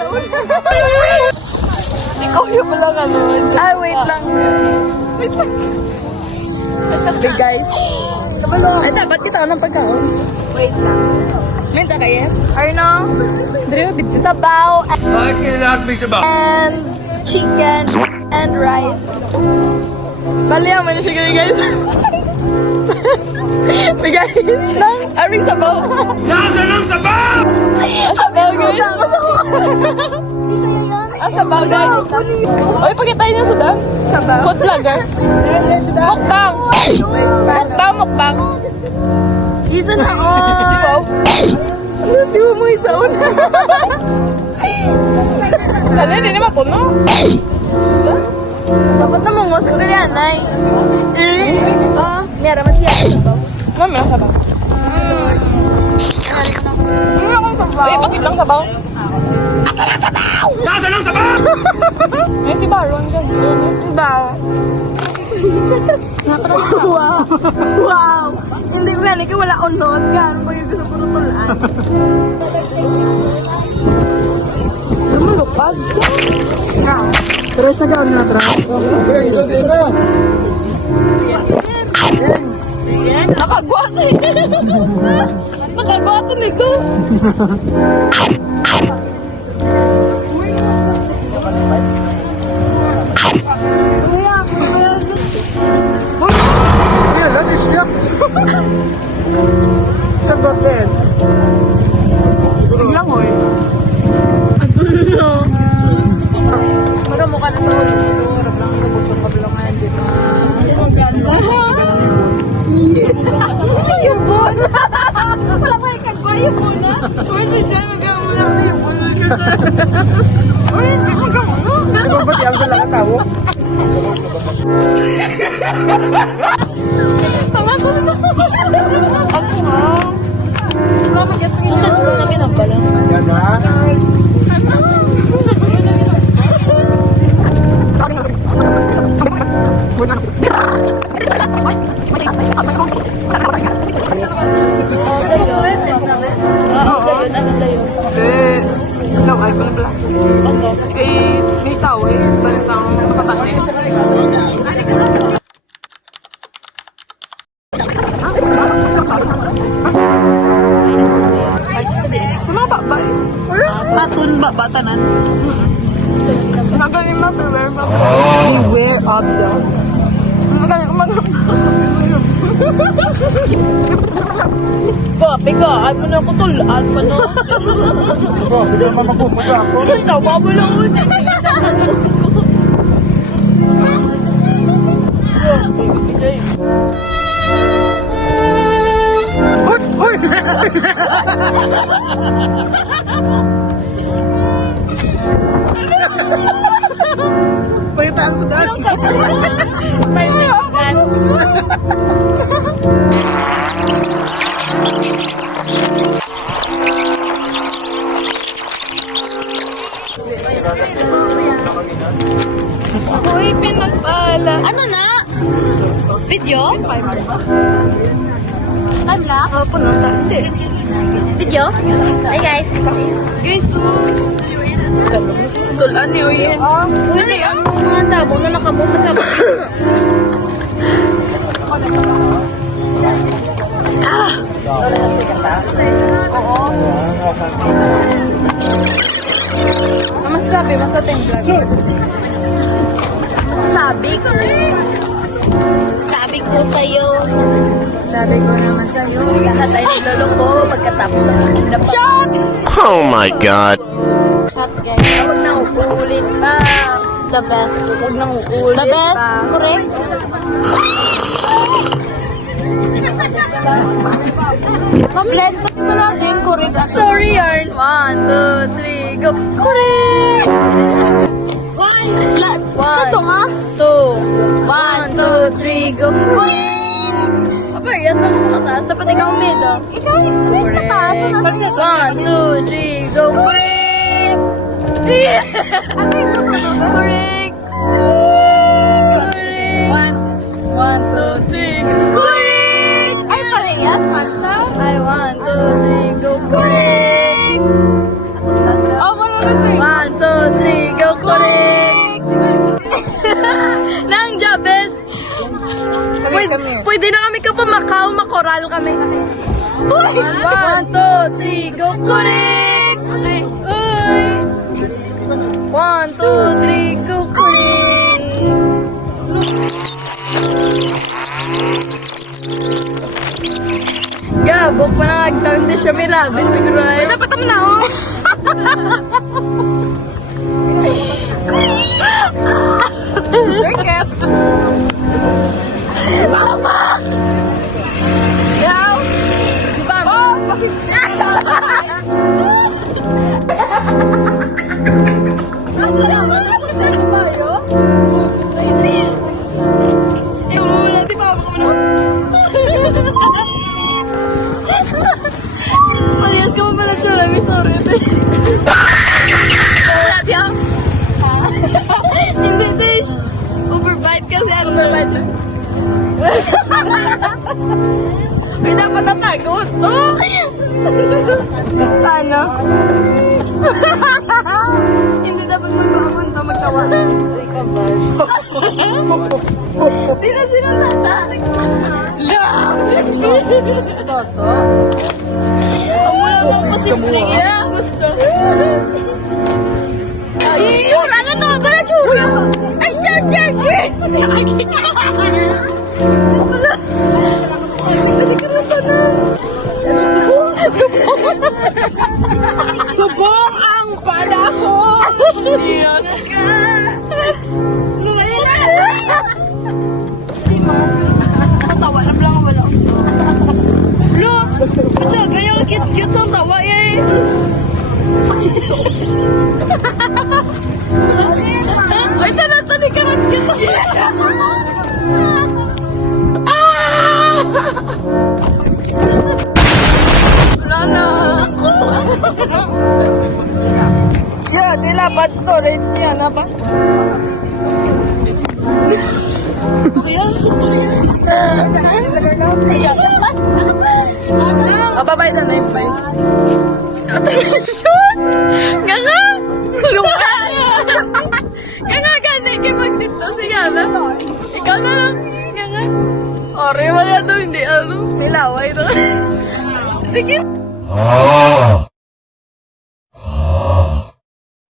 sound. Ikaw yung pala ka nun. Ah, wait lang. Wait lang. Hey guys. Ay, dapat kita ng pagkaon. Wait lang. Minta kayo? Arno? Drew, bitch. Sabaw. I cannot be sabaw. And chicken and rice. Balihan mo na siya guys. Hey guys. Aring sabaw. Nasa ng sabaw! Sabaw guys. Sabaw guys. Oy, pagkitayin niyo suda. Sabaw. Food vlogger. Mukbang. Mukbang. Isa na on. Di ba mo isaon? Ano, hindi naman puno. Dapat na mungos ko ganyan, Nay. Oo, meron man siya. Mami, ang sabaw. Hindi akong sabaw. Uy, bakit lang sabaw? Asa lang sabaw? Nasa ng sabaw! Ay, si Baron dyan. Baw. Wow. Wow. Hindi ko gani, wala unod. Gano'n pa yung gusto ko tutulaan. Lumalupad siya. Terus na gawin na tra. Nakagwata eh. Nakagwata nito. Sagot din. Lang hoy. Magamo ka na to. Rap lang ko sa kabilangan dito. Maganda. Yung bola. Wala pa yung kagwa yung bola. Uy, hindi magamo lang yung bola. Uy, hindi magamo no. Ano ba tiyang sa lahat tao? Tama ko na. Ako nga. Ikaw mag-gets ka na. Ano namin ang pala? Yan ba? Ay, pala pala. Eh, may tao eh. Balik ang makapatid. Mga baba eh. Patun ba? Batanan? Magaling ma, beware ba? Beware of dogs. Magaling ma. Pika, ano na ko tulaan pa no? Ito, hindi naman magpupunta ako. Tawa mo lang ulit. Uy! Pagitaan sa daan. Uy, pinagpala. Ano na? Video? Ano? Oh, puno. Hindi. Video? Hi guys. Guys, so... Tulaan niyo yun. Siyempre, ang mga tabo na nakabong na tabo. Ah! Oo. Ano masasabi? Masasabi vlog. Masasabi ko. Sabi ko sa'yo. Sabi ko naman sa'yo. Lahat tayo niloloko pagkatapos ng kidnap. Shot! Oh my god. Shot guys. Huwag nang uulit pa. The best. Huwag nang uulit pa. The best? Correct? Ma-blend pa din ba natin? Correct. Sorry yarn. 1, 2, 3, go. Correct! Ito nga? 2, 1, 2, 3, go. Correct! Apa, yes pa kung makataas. Dapat ikaw umido. Ikaw, kataas. 1, 2, 3, go. Correct! Correct! Correct! 1, 2, 3, correct! Ay, parehas, Marta. Ay, 1, 2, 3, go. Correct! Oh, 1, 2, 3. na kami kapamakaw, makoral kami. Uy! 1, 2, 3, go kurik! Uy! 1, 2, 3, go kurik! Gabok pa na nagtawin din siya, may rabis na gray. Dapat naman na ako. Cricket! Mama! Yaw! Bang! Oh! Nasa naman ako na tayo? Ito mo muna, di ba ako muna? Parehas ka mo pala, Churami. Sorry. Love you. Hindi, Tish. Overbite kasi. Overbite. May dapat natagot. Oh! Ano? Hindi dapat magpapunta magtawa. Di na sila natarik. Lang! Toto? Ang mula mo pasimpleng yan. Gusto. Ay, tsura na to! Bala tsura! Ay, tsura! Wala! Ay, ka na. Subong ang pala ko! Diyos ka! Tawa na lang wala. Look! Pucha, ganyan ang cute-cute sa tawa eh! Ay, tanatani ka ng cute! Wala na! Yeah, nila bad storage niya na ba? Gusto ko yan? Gusto ko yan? Babay na yung bay. Shoot! Nga nga! Luwa! Nga nga gani kay magdito. Sige na. Ikaw na lang. Nga nga. Ore, mga to hindi ano. Nilaway na. Sige.